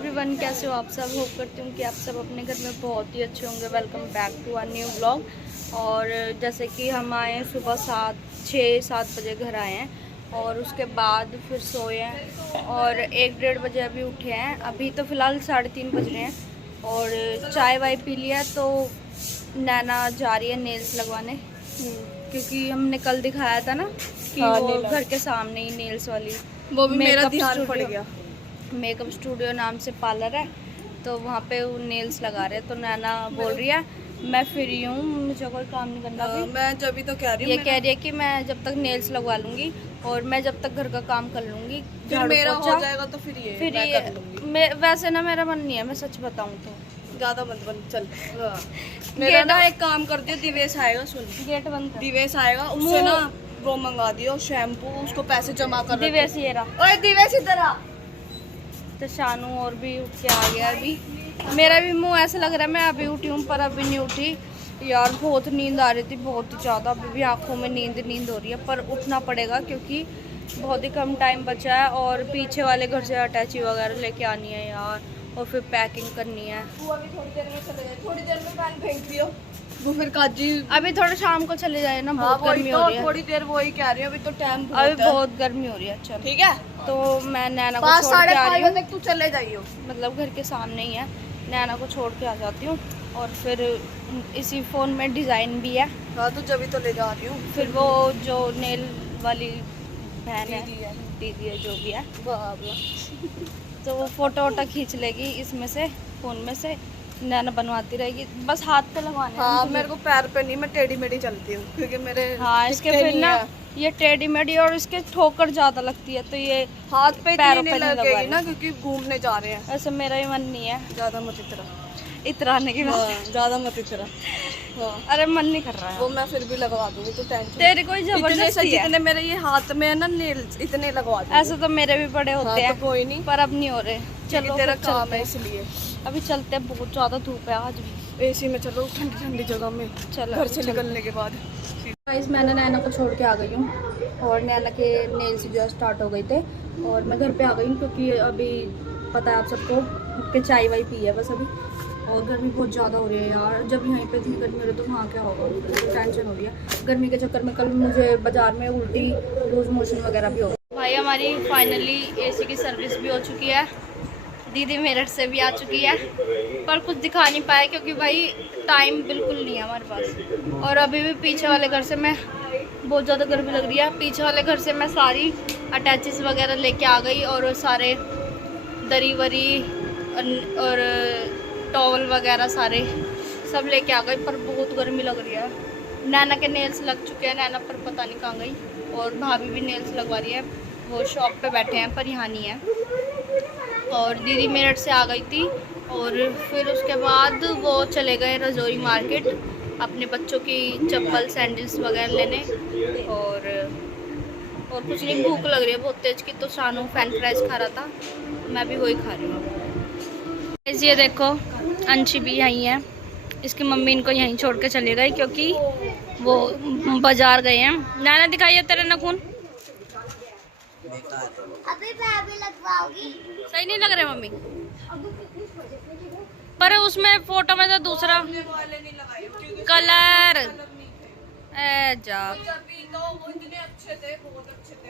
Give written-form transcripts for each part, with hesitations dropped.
Everyone, कैसे हो आप सब। होप करती हूँ कि आप सब अपने घर में बहुत ही अच्छे होंगे। Welcome back to a new vlog. और जैसे कि हम आए हैं सुबह 6-7 बजे घर आए हैं और उसके बाद फिर सोए हैं और 1-1:30 बजे अभी उठे हैं। अभी तो फ़िलहाल 3:30 बज रहे हैं और चाय वाय पी लिया। तो नैना जा रही है नेल्स लगवाने क्योंकि हमने कल दिखाया था ना कि वो घर के सामने ही नेल्स वाली, वो भी मेरा ध्यान पड़ गया। मेकअप स्टूडियो नाम से पार्लर है, तो वहाँ पे वो नेल्स लगा रहे हैं। तो नैना बोल रही है मैं फ्री हूँ, मुझे कोई काम नहीं करना। मैं जब भी तो कह रही हूँ, ये कह रही है कि मैं जब तक नेल्स लगवा लूंगी और मैं जब तक घर का काम कर लूंगी, फिर मेरा हो जाएगा तो फिर ये वैसे ना मेरा मन नहीं है, मैं सच बताऊँ तो। ज्यादा मत बन चल। मेरा ना एक काम कर दियो, दिवेश आएगा, सुन गेट बंद कर। दिवेश आएगा, उससे ना वो मंगा दियो शैम्पू, उसको पैसे जमा कर। दिवेश ये रहा। ओए दिवेश इधर आ। तो शानू और भी उठ के आ गया। अभी मेरा भी मुंह ऐसा लग रहा है मैं अभी उठी हूँ, पर अभी नहीं उठी यार। बहुत नींद आ रही थी, बहुत ही ज़्यादा। अभी भी आंखों में नींद हो रही है, पर उठना पड़ेगा क्योंकि बहुत ही कम टाइम बचा है और पीछे वाले घर से अटैची वगैरह लेके आनी है यार, और फिर पैकिंग करनी है। अभी थोड़ी देर में चले जाए, थोड़ी देर में पैन भेज दियो। वो फिर काजी अभी थोड़ा शाम को चले जाए ना, बहुत गर्मी हो रही है। थोड़ी देर वही कह रही है, अभी तो टाइम अभी बहुत गर्मी हो रही है। चल ठीक है, तो मैं नैना को छोड़ के आ रही हूँ। तू चले जाइयो, मतलब घर के सामने ही है। नैना को छोड़ के आ जाती हूँ और फिर इसी फ़ोन में डिज़ाइन भी है। हाँ तो जब भी तो ले जा रही हूँ। फिर वो जो नेल वाली बहन है, दीदी है, जो भी है, तो वो फ़ोटो वोटो खींच लेगी इसमें से, फ़ोन में से। नैना बनवाती रहेगी, बस हाथ पे लगवाने। हाँ मेरे को पैर पे नहीं, मैं टेढ़ी मेढ़ी चलती हूँ क्योंकि मेरे इसके फिर ना ये टेढ़ी मेढ़ी और इसके ठोकर ज़्यादा लगती है, तो ये हाथ पे पैरों नहीं लगेगी ना, क्योंकि घूमने जा रहे हैं। ऐसे मेरा ही मन नहीं है ज़्यादा मत इतराने की बात। ज़्यादा मत इतरा। हाँ अरे मन नहीं कर रहा है। वो मैं फिर भी लगवा दूंगी, तो टेंशन। तेरी कोई जबरदस्ती है। जितने मेरे ये हाथ में है ना नेल्स, इतने लगवा दूंगी। ऐसे तो मेरे भी बड़े होते हैं, तो कोई नहीं, पर अब नहीं हो रहे। चलो तेरा काम है इसलिए अभी चलते हैं। बहुत ज़्यादा धूप है आज भी। एसी में चलो, ठंडी ठंडी जगह में। चलो घर से निकलने के बाद गाइस, मैंने नैना को छोड़ के आ गई हूँ और नैना के नेल्स जो स्टार्ट हो गए थे और मैं घर पे आ गई हूँ क्योंकि अभी पता है आप सबको कि चाय वाय पी है बस अभी। और गर्मी बहुत ज़्यादा हो रही है यार। जब यहाँ पे इतनी गर्मी हो रही है तो वहाँ क्या होगा, तो टेंशन हो रही है गर्मी के चक्कर में। कल मुझे बाज़ार में उल्टी, लूज मोशन वगैरह भी हो गई। भाई हमारी फाइनली एसी की सर्विस भी हो चुकी है। दीदी मेरठ से भी आ चुकी है, पर कुछ दिखा नहीं पाए क्योंकि भाई टाइम बिल्कुल नहीं है हमारे पास। और अभी भी पीछे वाले घर से मैं, बहुत ज़्यादा गर्मी लग रही है, पीछे वाले घर से मैं सारी अटैचेस वगैरह लेके आ गई और सारे दरी वरी और टॉवल वगैरह सारे सब लेके आ गई। पर बहुत गर्मी लग रही है। नैना के नेल्स लग चुके हैं, नैना पर पता नहीं कहाँ गई, और भाभी भी नेल्स लगवा रही है। वो शॉप पे बैठे हैं पर यहाँ नहीं है। और दीदी मेरठ से आ गई थी और फिर उसके बाद वो चले गए रजौरी मार्केट अपने बच्चों की चप्पल सैंडल्स वगैरह लेने। और कुछ नहीं, भूख लग रही है बहुत तेज की, तो शानू फ्रेंच फ्राइज खा रहा था, मैं भी वही खा रही हूँ। ये देखो अंशी भी यहीं है, इसकी मम्मी इनको यहीं छोड़ के चले गई क्योंकि वो बाजार गए हैं। नैना दिखाइए तेरे नखून। अभी मैं भी लगवाऊंगी। सही नहीं लग रहे मम्मी, पर उसमें फोटो में तो दूसरा कलर ए जा।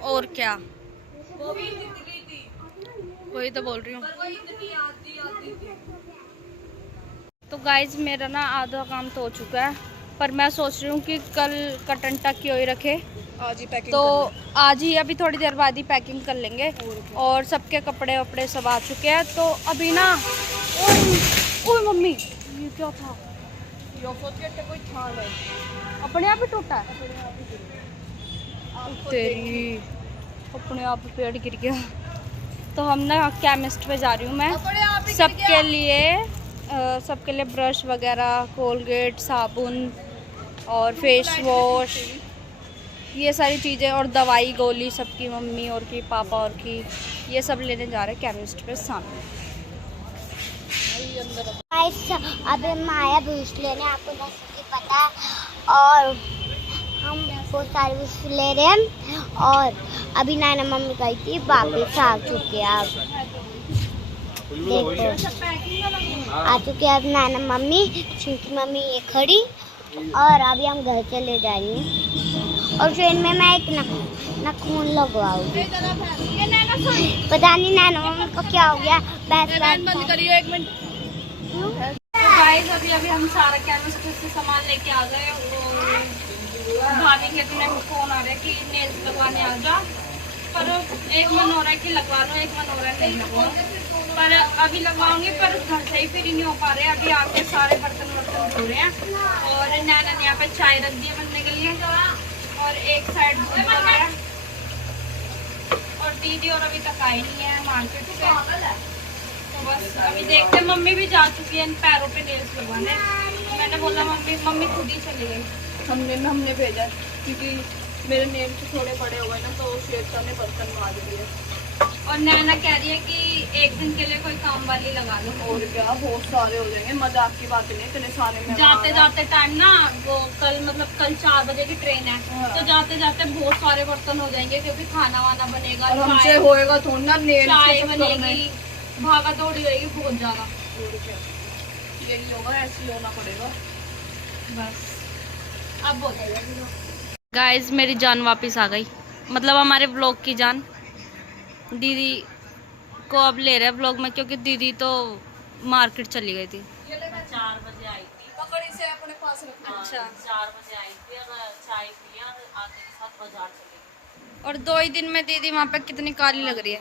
और क्या, वही तो बोल रही हूँ। तो गाइज मेरा ना आधा काम तो हो चुका है, पर मैं सोच रही हूँ कि कल का टंटा क्यों ही रखे, आज ही पैकिंग तो आज ही अभी थोड़ी देर बाद ही पैकिंग कर लेंगे। और सबके कपड़े वपड़े सब आ चुके हैं, तो अभी ना ओए मम्मी ये क्या था, कोई थान है, अपने आप ही टूटा है। तेरी अपने आप पेड़ गिर गया। तो हम ना केमिस्ट पे जा रही हूँ मैं, सबके लिए ब्रश वगैरह, कोलगेट, साबुन और फेस वॉश, ये सारी चीज़ें, और दवाई गोली सबकी, मम्मी और की, पापा और की, ये सब लेने जा रहे हैं केमिस्ट पे सामने। अभी माया बूस्ट लेने, आपको जैसे कि पता है, और हम बहुत सारे बूस्ट ले रहे हैं। और अभी नैना मम्मी गई थी, वापस आ चुके हैं। अब देखो आ चुके हैं अब नाना मम्मी, छोटी मम्मी ये खड़ी, और अभी हम घर चले जाएंगे। और ट्रेन में मैं एक नाखून लगवाऊंगी। पता नहीं नाना मम्मी को क्या हो गया। बंद करिए 1 मिनट। तो गाइस अभी हम सारा कैनवस से सामान लेके आ गए और भाभी के तुम्हें फोन आ रहा है कि नेल्स लगवाने आ जा, पर एक मन हो रहा है कि लगवा लो, एक मन हो रहा है नहीं लगवाओ, पर अभी लगवाऊंगी, पर घर से ही फिर नहीं हो पा रहे। अभी आके सारे बर्तन धो रहे हैं और नैना ने यहाँ पे चाय रख दी है बनने के लिए और एक साइड दूध बन रहा है और दीदी और अभी तक आई नहीं है मार्केट से। तो बस अभी देखते हैं, मम्मी भी जा चुकी है इन पैरों पे नेल्स लगवाने। तो मैंने बोला मम्मी खुद ही चली गई। हमने भेजा क्योंकि मेरे नेल्स थोड़े बड़े हो गए ना, तो श्वेता ने बर्तन मार दिए और नैना कह रही है कि एक दिन के लिए कोई काम वाली लगा लो। और क्या, बहुत सारे हो जाएंगे, मजाक की बात नहीं, इतने सारे में जाते जाते टाइम ना, वो कल 4 बजे की ट्रेन है। हाँ। तो जाते जाते बहुत सारे बर्तन हो जाएंगे क्योंकि खाना वाना बनेगा, हमसे होएगा थोड़ा ना, चाय बनेगी, भागा दौड़ी रहेगी बहुत ज्यादा। यही होगा, ऐसे ही होना पड़ेगा बस। अब हो जाएगा। गाइस मेरी जान वापस आ गई, मतलब हमारे ब्लॉग की जान। दीदी को अब ले रहे हैं ब्लॉग में, क्योंकि दीदी तो मार्केट चली गई थी। 4 बजे आई थी। पकड़ी से अपने पास रखना। अच्छा 4 बजे आई थी और चाय पिया और आते के साथ बाजार चली गई। और 2 ही दिन में दीदी वहाँ पे कितनी काली लग रही है।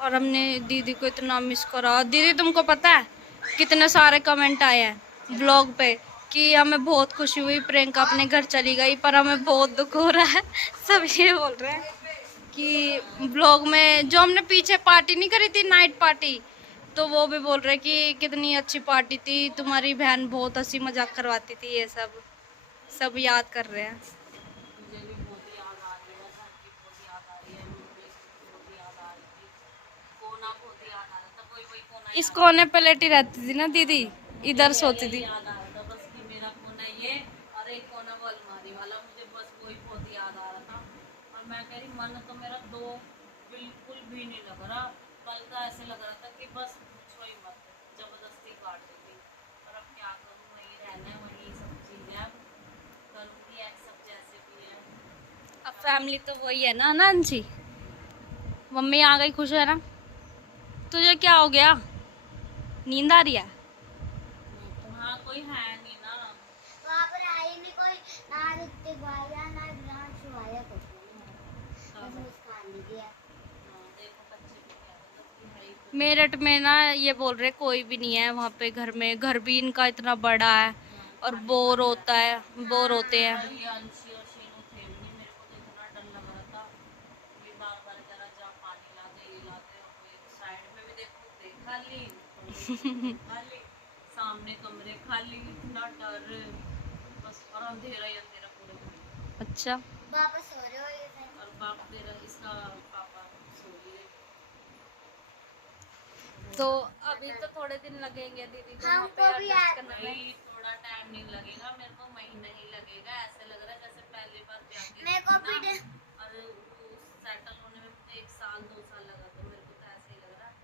और हमने दीदी को इतना मिस करा। दीदी तुमको पता है कितने सारे कमेंट आए हैं ब्लॉग पे कि हमें बहुत खुशी हुई प्रियंका अपने घर चली गई, पर हमें बहुत दुख हो रहा है। सब ये बोल रहे हैं कि ब्लॉग में जो हमने पीछे पार्टी नहीं करी थी, नाइट पार्टी, तो वो भी बोल रहे कि कितनी अच्छी पार्टी थी, तुम्हारी बहन बहुत हंसी मजाक करवाती थी। ये सब याद कर रहे हैं। मुझे भी बहुत याद आ रही है, घर की बहुत याद आ रही है, मम्मी की बहुत याद आ रही थी, कोना बहुत याद आ रहा था, कोई कोना इस कोने पे लेटी रहती थी ना दीदी, इधर सोती थी। याद आ रहा था बस कि मेरा कोना ये और एक कोना वो अलमारी वाला, मुझे बस वही बहुत याद आ रहा था। और मैं कह रही मन तो मेरा बिल्कुल भी नहीं लग रहा। कल का ऐसे लग रहा था कि बस पूछो ही मत, जबरदस्ती काट दी थी। पर अब क्या करूँ, वही रहना है, वही सब चीज़ें अब करूँगी, सब जैसे भी है। अब फैमिली तो वही है ना नानसी। मम्मी आ गई, खुश है ना? तुझे क्या हो गया, नींद आ रही है? हाँ कोई है नहीं ना वहाँ पर आई नहीं कोई, ना ऋतिक भाईया ना विरांशु भाईया, कुछ नहीं बस मुस्कान दीदी है। देखो बच्चे भी क्या मतलब है ही। मेरठ में ना ये बोल रहे कोई भी नहीं है वहाँ पे, घर में घर भी इनका इतना बड़ा है और बोर होते हैं। ये अंशी और शीनू थे भी नहीं, मेरे को तो इतना डर लग रहा था। ये बार जरा जा पानी लाते ये लाते, और एक साइड में भी देखो देख खाली खाली, सामने कमरे खाली, इतना डर बस। और अंधेरा ही अंधेरा पूरे दिन। अच्छा, पापा सो रहे हो ये टाइम? और बाप मेरा, इसका पापा सो रही है। तो अभी तो थोड़े दिन लगेंगे दीदी को वहाँ हमको पे भी एडजस्ट करने में। नहीं थोड़ा टाइम नहीं लगेगा, मेरे को महीना ही लगेगा। ऐसे लग रहा है जैसे पहली बार जाके मेरे को भी ना, और सेटल होने में मुझे 1 साल 2 साल लगा, तो मेरे को तो ऐसे ही लग रहा है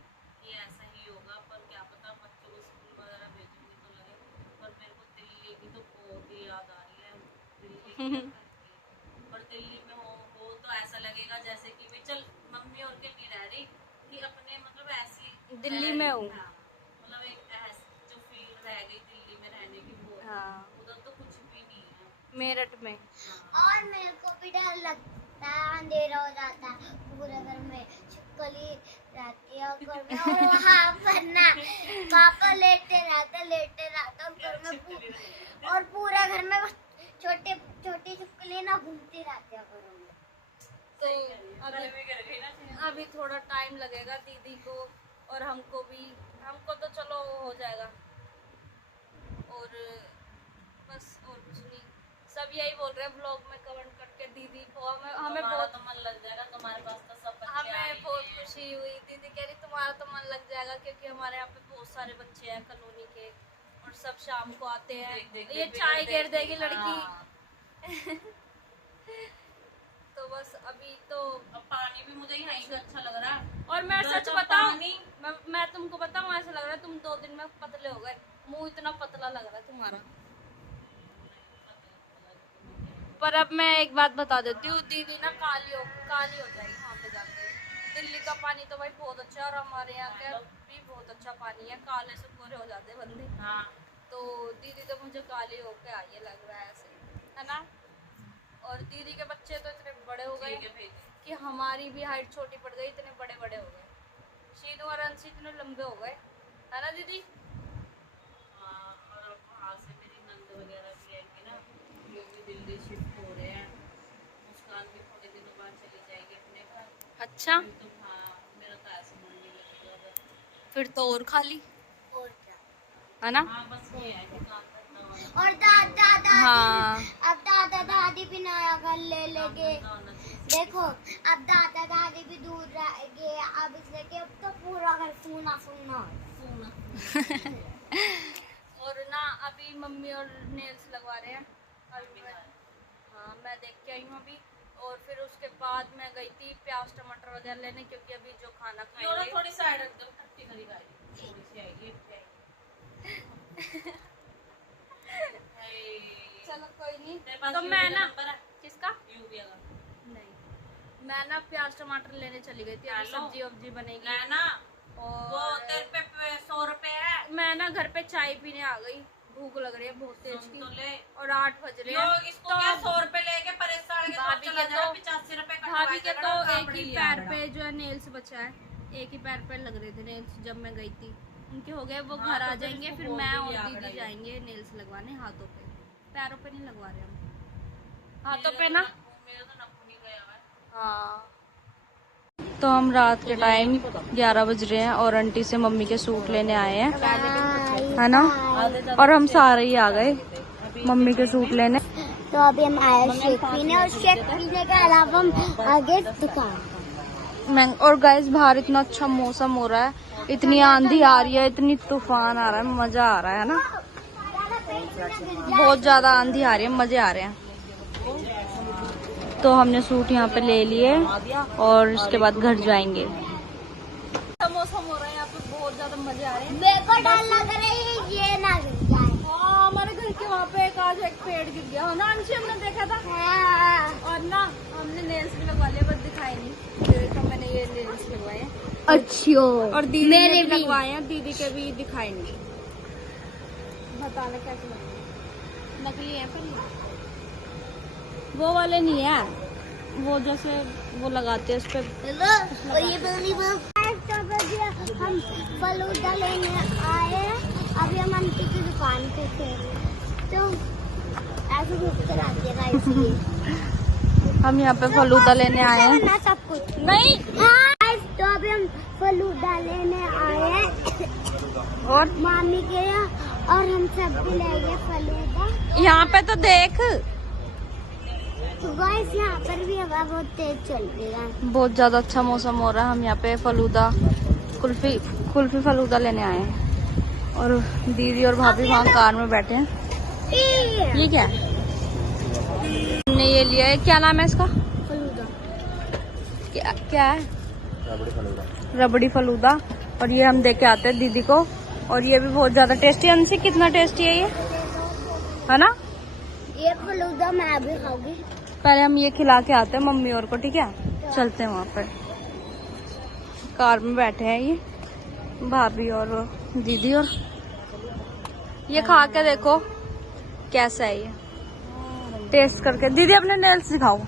कि ऐसा ही होगा। पर क्या पता, बच्चों को स्कूल वगैरह भेजूंगी तो लगे। पर मेरे को दिल्ली की तो बहुत ही याद आ रही है, दिल्ली की। और दिल्ली में हो तो ऐसा लगेगा जैसे कि भी चल मम्मी और के नहीं रह रही, कि अपने मतलब ऐसी दिल्ली में हूँ। हाँ, मतलब एक जो फील रह गई दिल्ली में रहने की, वो हाँ, उधर तो कुछ भी नहीं है मेरठ में। और मेरे को भी डर लगता है, अंधेरा हो जाता है पूरे घर में, छिपकली रहती है घर में, और वहाँ पर ना पापा लेटे रहते और घर में और पूरा घर में छोटी छिपकली ना घूमती रहती है घरों में। तो अभी थोड़ा टाइम लगेगा दीदी को और हमको तो चलो हो जाएगा। और बस और कुछ नहीं, सब यही बोल रहे हैं ब्लॉग में कमेंट करके दीदी को। हमें बहुत तो मन लग जाएगा, तुम्हारे पास तो सब बच्चे हमें बहुत खुशी हुई। दीदी कह रही तुम्हारा तो मन लग जाएगा, क्योंकि हमारे यहाँ पे बहुत सारे बच्चे हैं कॉलोनी के और सब शाम को आते हैं। ये चाय गिर देगी लड़की। तो बस अभी तो अब पानी भी मुझे यहीं का अच्छा लग रहा है। और मैं उधर सच का बताऊं, पानी- मैं तुमको बताऊं, ऐसा लग रहा है तुम 2 दिन में पतले हो गए, मुंह इतना पतला लग रहा है तुम्हारा। पर अब मैं एक बात बता देती हूँ, दीदी ना काली हो जाएगी वहाँ पे जाके। दिल्ली का पानी तो भाई बहुत अच्छा है और हमारे यहाँ का भी बहुत अच्छा पानी है, काले से गोरे हो जाते हैं बंदे। हाँ तो दीदी तो मुझे काली होके आई है लग रहा है ऐसे, है ना। और दीदी के बच्चे तो इतने बड़े हो गए ठीक है भेज दे। कि हमारी भी हाइट छोटी पड़ गई, इतने बड़े बड़े हो गए। शीनू और अंशी इतने लंबे हो गए, है ना दीदी। हाँ, और अब वहाँ से मेरी नंद वगैरह भी आएंगी ना, वो भी दिल्ली शिफ्ट हो रहे हैं। मुस्कान भी थोड़े दिनों बाद चली जाएगी अपने घर। अच्छा, फिर तो हाँ, मेरा तो ऐसे मन नहीं लगेगा उधर। फिर तो और खाली, और क्या। है ना। हाँ बस ये है कि काम करना वाला और दादा दादी, हाँ अब दादा दादी भी नया घर ले लेंगे। होना चाहिए। देखो अब दादा दादी भी दूर रहेंगे, अब इसलिए कि अब तो पूरा घर सूना सूना हो जाएगा। और ना अभी मम्मी और नेल्स लगवा रहे हैं अभी हाँ मैं देख के आई हूँ अभी। और फिर उसके बाद मैं गई थी प्याज टमाटर वगैरह लेने, क्योंकि अभी जो खाना ये वाला खाएंगे थोड़ी साइड रख दो, खट्टी खरी गाड़ी थोड़ी सी आएगी, चलो कोई नहीं। तेरे पास तो यूवी मैं का ना नंबर है? किसका यूवी का। नहीं, मैं ना प्याज टमाटर लेने चली गई थी, अभी हेलो। सब्जी वब्जी बनेगी। लेना वो और तेरे पे 100 रुपए है। मैं ना घर पे चाय पीने आ गई, भूख लग रही है बहुत तेज सुन की, तो ले। और 8 बज रहे यो हैं। इसको क्या 100 रुपए लेके परेशान के भाभी चला के जा, तो- 85 रुपए भाभी के तो एक ही पैर पे जो है नेल्स बचा है, एक ही पैर पे लग रहे थे नेल्स जब मैं गई थी, उनके हो गए, वो हाँ, घर तो आ फिर जाएंगे, इसको फिर बोल मैं के और लिया दीदी करेंगे। जाएंगे नेल्स लगवाने हाथों पे, पैरों पे नहीं लगवा रहे हम, हाथों पे ना। मेरा तो नखून ही गया है। हाँ तो हम रात के टाइम 11 बज रहे हैं और आंटी से मम्मी के सूट लेने आए हैं, है ना। और हम सारे ही आ गए मम्मी के सूट लेने। तो अभी हम आए शेक पीने, और शेक पीने के अलावा हम आगे दुकान। और गाइस बाहर इतना अच्छा मौसम हो रहा है, इतनी आंधी आ रही है, इतनी तूफान आ रहा है, मजा आ रहा है ना। बहुत ज्यादा आंधी आ रही है, मजे आ रहे हैं। तो हमने सूट यहाँ पे ले लिए और इसके बाद घर जाएंगे। मौसम हो रहा है यहाँ पे, बहुत ज्यादा मजे आ रहे हैं। मेरे को डर लग रहा है ये ना गिर जाए। हाँ हमारे घर के वहाँ पे आज एक पेड़ गिर गया, है ना अंशी, हमने देखा था। हाँ। और ना हमने नेल्स भी लगवा लिए, बस दिखाई नहीं, देखा मैंने ये नेल्स लगवाए हैं। अच्छा। और दीदी मेरे ने भी भी। लगवाए हैं, दीदी के भी दिखाई नहीं। बताना कैसे लगे, नकली है पर ये वो वाले नहीं है, वो जैसे वो लगाते हैं उस पे। और ये हम फलूदा लेने आए हैं, अभी हम आंटी की दुकान पे थे, तो ऐसे घूम कर आते हैं इसलिए हम यहाँ पे फलूदा लेने आए हैं। ना सब कुछ नहीं हाँ, तो अभी हम फलूदा लेने आए हैं और मामी के यहाँ, और हम सब भी लेंगे फलूदा। यहाँ पे तो देख गाइस यहाँ पर भी हवा बहुत तेज चल रही है। बहुत ज्यादा अच्छा मौसम हो रहा है। हम यहाँ पे फलूदा कुल्फी फलूदा लेने आए हैं और दीदी और भाभी वहाँ कार में बैठे हैं। ये क्या है? हमने ये लिया है, क्या नाम है इसका? फलूदा। क्या है? रबड़ी फलूदा। और ये हम दे के आते हैं दीदी को, और ये भी बहुत ज्यादा टेस्टी। अंशी कितना टेस्टी है ये, है ना। ये फलूदा मैं भी खाऊंगी। पहले हम ये खिला के आते हैं मम्मी और को, ठीक है। चलते हैं वहाँ पर, कार में बैठे हैं ये भाभी और दीदी। और ये खा के देखो कैसा है ये, टेस्ट करके। दीदी अपने नेल्स दिखाओ।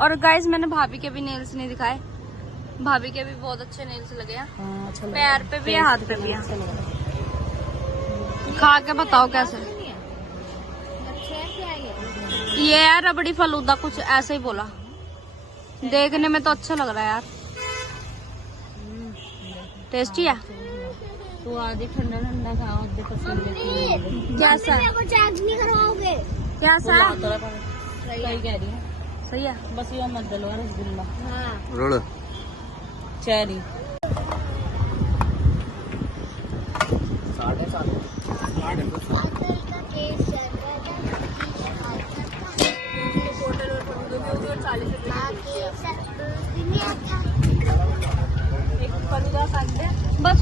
और गाइस मैंने भाभी के भी नेल्स नहीं दिखाए, भाभी के भी बहुत अच्छे नेल्स लगे हैं, पैर पे भी है, हाथ पे भी है। खा के बताओ कैसे। ये है रबड़ी फलूदा, कुछ ऐसे ही बोला, देखने में तो अच्छा लग रहा है यार। टेस्टी है। तो आधी ठंडा ठंडा खाओ, आधे पसंद कैसा मेरे को चेक नहीं करवाओगे? कैसा है? सही कह रही है। सही है। बस ये मत डलवा रसगुल्ला हाँ। चेरी।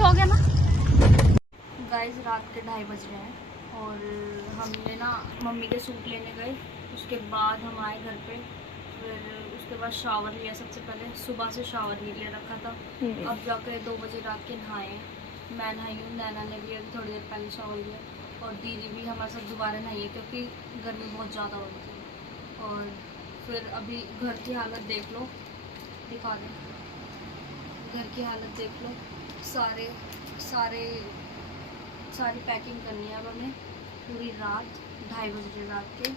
सो गया ना। गाइस रात के 2:30 बज रहे हैं और हमने ना मम्मी के सूट लेने गए, उसके बाद हम आए घर पे, फिर उसके बाद शावर लिया। सबसे पहले सुबह से शावर ही ले रखा था, अब जाकर 2 बजे रात के नहाए। मैं नहाई हूँ, नैना ने भी अभी थोड़ी देर पहले शावर लिया और दीदी भी हमारे साथ दोबारा नहाई है क्योंकि गर्मी बहुत ज़्यादा हो रही थी। और फिर अभी घर की हालत देख लो, दिखा दें, घर की हालत देख लो। सारी पैकिंग करनी है अब हमें, पूरी रात 2:30 बजे रात के,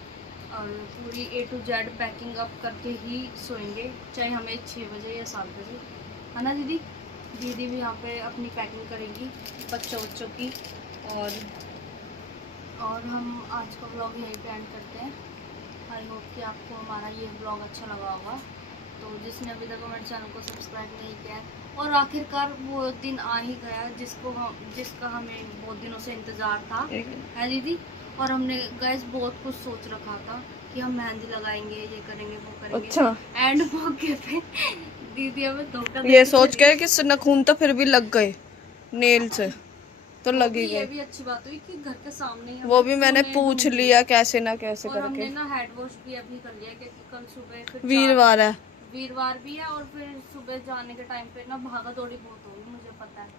और पूरी A to Z packing up करके ही सोएंगे, चाहे हमें 6 बजे या 7 बजे, है ना दीदी। दीदी भी यहाँ पे अपनी पैकिंग करेगी बच्चों की। और हम आज का व्लॉग यहीं पे एंड करते हैं। आई होप कि आपको हमारा ये व्लॉग अच्छा लगा होगा। तो जिसने अभी तक हमारे चैनल को सब्सक्राइब नहीं किया है, और आखिरकार वो दिन आ ही गया जिसका हमें बहुत दिनों से इंतज़ार था, है दीदी। और हमने गाइस बहुत कुछ सोच रखा था कि हम मेहंदी लगाएंगे, ये करेंगे, वो करेंगे। अच्छा। एंड मौके पे दीदी हमें धोखा ये सोच के कि नखून तो फिर भी लग गए नेल से, तो लगी ये गई। भी अच्छी बात हुई कि घर के सामने ही वो भी मैंने पूछ लिया कैसे ना कैसे और करके। हमने ना हेड वॉश भी अभी कर लिया क्योंकि कल सुबह फिर वीरवार है, वीरवार भी है, और फिर सुबह जाने के टाइम पे ना भागा दौड़ी बहुत होगी, मुझे पता है।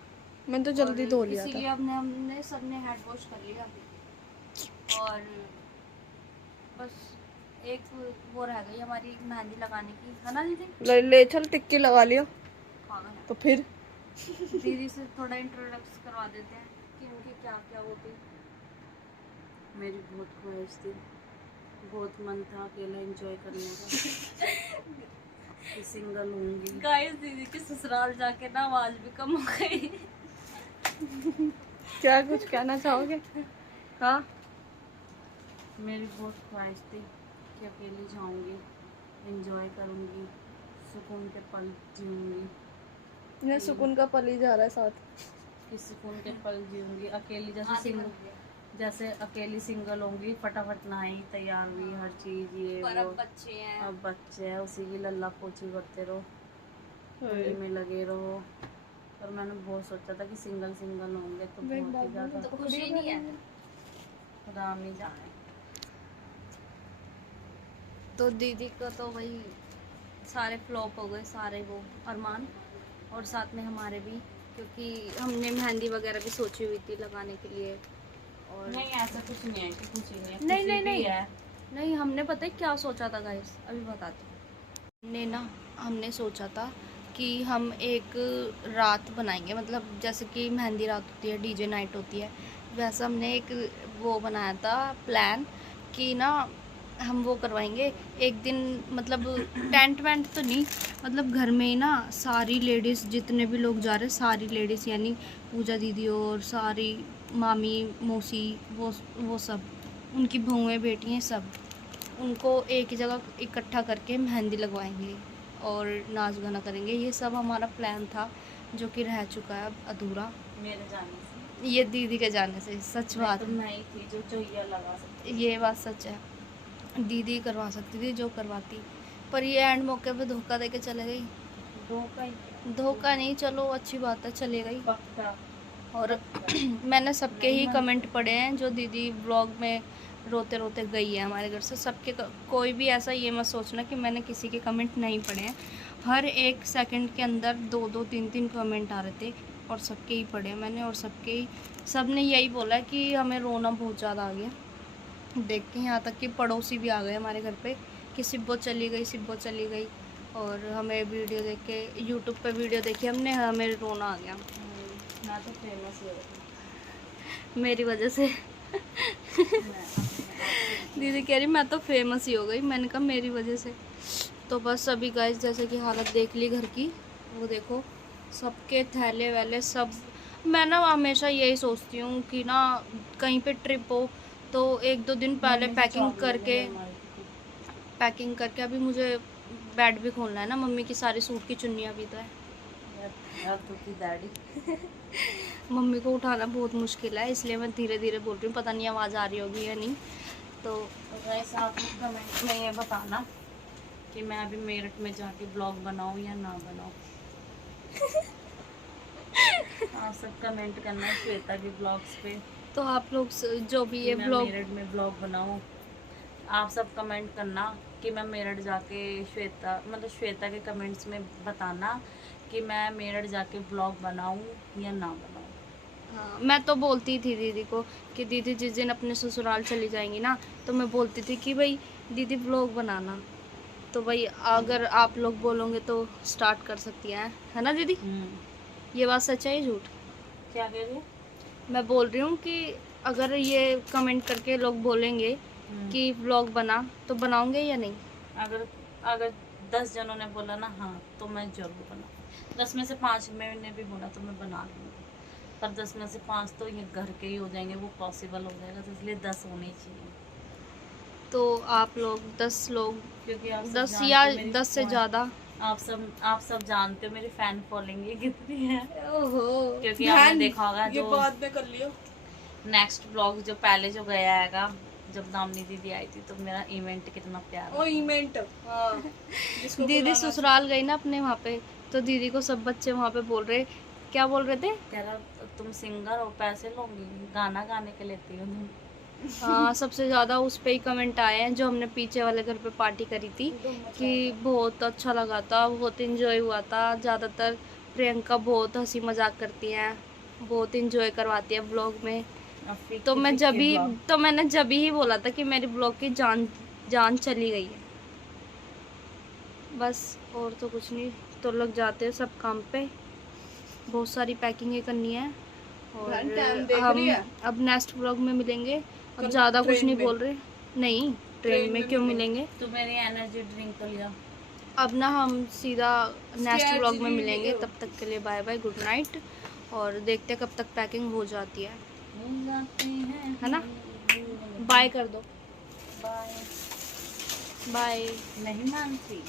मैंने तो जल्दी धो लिया था, इसीलिए हमने सबने हेड वॉश कर लिया अभी। और बस एक वो रह गई हमारी मेहंदी लगाने की, है ना दीदी। ले चल टिक्की लगा लियो। पागल है। तो फिर दीदी से थोड़ा इंट्रोडक्शन करवा देते हैं कि उनकी क्या क्या होती। मेरी बहुत ख्वाहिश थी, बहुत मन था अकेला एंजॉय करने का कि सिंगल होंगी। गाइस दीदी के ससुराल जाके ना आवाज भी कम हो गई। क्या कुछ कहना चाहोगे? हाँ, मेरी बहुत ख्वाहिश थी कि अकेली जाऊंगी, एंजॉय करूंगी, सुकून के पल जीऊंगी। इन्हें सुकून का पल ही जा रहा है साथ। कि सुकून के पल जीऊंगी अकेली, जैसे अकेली सिंगल होंगी, फटाफट नहाई, तैयार हुई, हर चीज ये पर वो। अब बच्चे हैं। अब बच्चे हैं, उसी की लल्ला पोछी करते रहो, होली में लगे रहो। पर मैंने बहुत सोचा था कि सिंगल होंगे तो बहुत ही ज्यादा तो खुशी नहीं है। खुदा में जाने। तो दीदी का तो वही सारे फ्लॉप हो गए, सारे वो अरमान, और साथ में हमारे भी, क्योंकि हमने मेहंदी वगैरह भी सोची हुई थी लगाने के लिए। और नहीं ऐसा कुछ नहीं है कि खुशी नहीं है, नहीं खुशी नहीं भी नहीं है। नहीं, हमने पता है क्या सोचा था गाइस, अभी बताती हूँ। हमने सोचा था कि हम एक रात बनाएंगे, मतलब जैसे कि मेहंदी रात होती है, डीजे नाइट होती है, वैसा हमने एक वो बनाया था प्लान कि ना हम वो करवाएंगे एक दिन, मतलब टेंट वेंट तो नहीं, मतलब घर में ही ना सारी लेडीज़, जितने भी लोग जा रहे हैं सारी लेडीज़, यानी पूजा दीदी और सारी मामी मौसी वो सब, उनकी बहुएं बेटियाँ सब, उनको एक ही जगह इकट्ठा करके मेहंदी लगवाएंगे और नाच गाना करेंगे। ये सब हमारा प्लान था जो कि रह चुका है अब अधूरा, मेरे जाने से। ये दीदी के जाने से। सच बात तो है, मैं ही थी जो चोइया लगा सकती। ये बात सच है, दीदी करवा सकती थी जो करवाती, पर ये एंड मौके पे धोखा दे के चले गई। धोखा नहीं, चलो अच्छी बात है, चले गई। पक्का। और मैंने सबके ही कमेंट पढ़े हैं जो दीदी व्लॉग में रोते रोते गई है हमारे घर से, सबके। कोई भी ऐसा ये मत सोचना कि मैंने किसी के कमेंट नहीं पढ़े हैं, हर एक सेकंड के अंदर 2-2, 3-3 कमेंट आ रहे थे और सबके ही पढ़े हैं मैंने, और सब ने यही बोला है कि हमें रोना बहुत ज़्यादा आ गया देख के। यहाँ तक कि पड़ोसी भी आ गए हमारे घर पे कि सिब्बो चली गई, और हमें वीडियो देख के, यूट्यूब पे वीडियो देखी हमने, हमें रोना आ गया। मैं तो फेमस ही हो मेरी वजह से दीदी कह रही मैं तो फेमस ही हो गई, मैंने कहा मेरी वजह से। तो बस अभी गाइस जैसे कि हालत देख ली घर की, वो देखो सबके थैले वैले सब। मैं ना हमेशा यही सोचती हूँ कि ना कहीं पे ट्रिप हो तो 1-2 दिन पहले पैकिंग करके अभी मुझे बेड भी खोलना है ना, मम्मी की सारी सूट की चुन्नियाँ भी तो है। मम्मी को उठाना बहुत मुश्किल है, इसलिए मैं धीरे धीरे बोल रही हूँ, पता नहीं आवाज़ आ रही होगी या नहीं। तो गाइस आप कमेंट में ये बताना कि मैं अभी मेरठ में जाके ब्लॉग बनाऊँ या ना बनाऊँ। आप सब कमेंट करना श्वेता के ब्लॉग्स पे, तो आप लोग जो भी ये मैं ब्लॉग, मेरठ में ब्लॉग बनाऊं। आप सब कमेंट करना कि मैं मेरठ जाके श्वेता के कमेंट्स में बताना कि मैं मेरठ जाके ब्लॉग बनाऊं या ना बनाऊं। हाँ, मैं तो बोलती थी दीदी को कि दीदी जिस दिन अपने ससुराल चली जाएंगी ना, तो मैं बोलती थी कि भाई दीदी ब्लॉग बनाना। तो भाई अगर आप लोग बोलोगे तो स्टार्ट कर सकती हैं, है ना दीदी? ये बात सच है या झूठ? क्या कह रही है? मैं बोल रही हूँ कि अगर ये कमेंट करके लोग बोलेंगे कि ब्लॉग बना, तो बनाओगे या नहीं? अगर अगर 10 जनों ने बोला ना हाँ, तो मैं जरूर बनाऊँ। 10 में से 5 ने भी बोला तो मैं बना लूँगी, पर 10 में से 5 तो ये घर के ही हो जाएंगे, वो पॉसिबल हो जाएगा, तो इसलिए 10 होने चाहिए। तो आप लोग 10 लोग, क्योंकि आप सब 10 जानते या हो मेरी 10 से fan- ज़्यादा। आप सब जानते हो मेरी फैन फॉलोइंग कितनी है। ओहो, क्योंकि आपने देखा होगा ये जो बाद में कर लियो। नेक्स्ट ब्लॉग जो पहले जो गया हैगा, जब दामिनी दीदी आई थी, तो मेरा इवेंट कितना प्यारा ओ इवेंट, हाँ, जिसको दीदी बुलाना ससुराल गई ना अपने वहाँ पे, तो दीदी को सब बच्चे वहाँ पे बोल रहे, क्या बोल रहे थे? कह रहा तुम सिंगर हो, पैसे लोगी, गाना गाने के लेती हो तुम। हाँ, सबसे ज़्यादा उस पे ही कमेंट आए हैं जो हमने पीछे वाले घर पे पार्टी करी थी, कि बहुत अच्छा लगा था, बहुत इंजॉय हुआ था। ज़्यादातर प्रियंका बहुत हंसी मजाक करती हैं, बहुत इंजॉय करवाती है ब्लॉग में। तो मैंने जब ही बोला था कि मेरी ब्लॉग की जान चली गई है, बस और तो कुछ नहीं। तो लग जाते हैं सब काम पे, बहुत सारी पैकिंगें करनी है, और बहन, टाइम देख हम रही है? अब नेक्स्ट ब्लॉग में मिलेंगे। अब कल ज़्यादा कुछ ट्रेन नहीं में। बोल रहे, नहीं ट्रेन में क्यों मिलेंगे? तो मेरी एनर्जी ड्रिंक तो लिया। अब ना हम सीधा नेक्स्ट Scared ब्लॉग में भी मिलेंगे, हो। तब तक के लिए बाय बाय, गुड नाइट। और देखते हैं कब तक पैकिंग हो जाती है ना? बाय कर दो, बाय। बाय। नहीं मानती।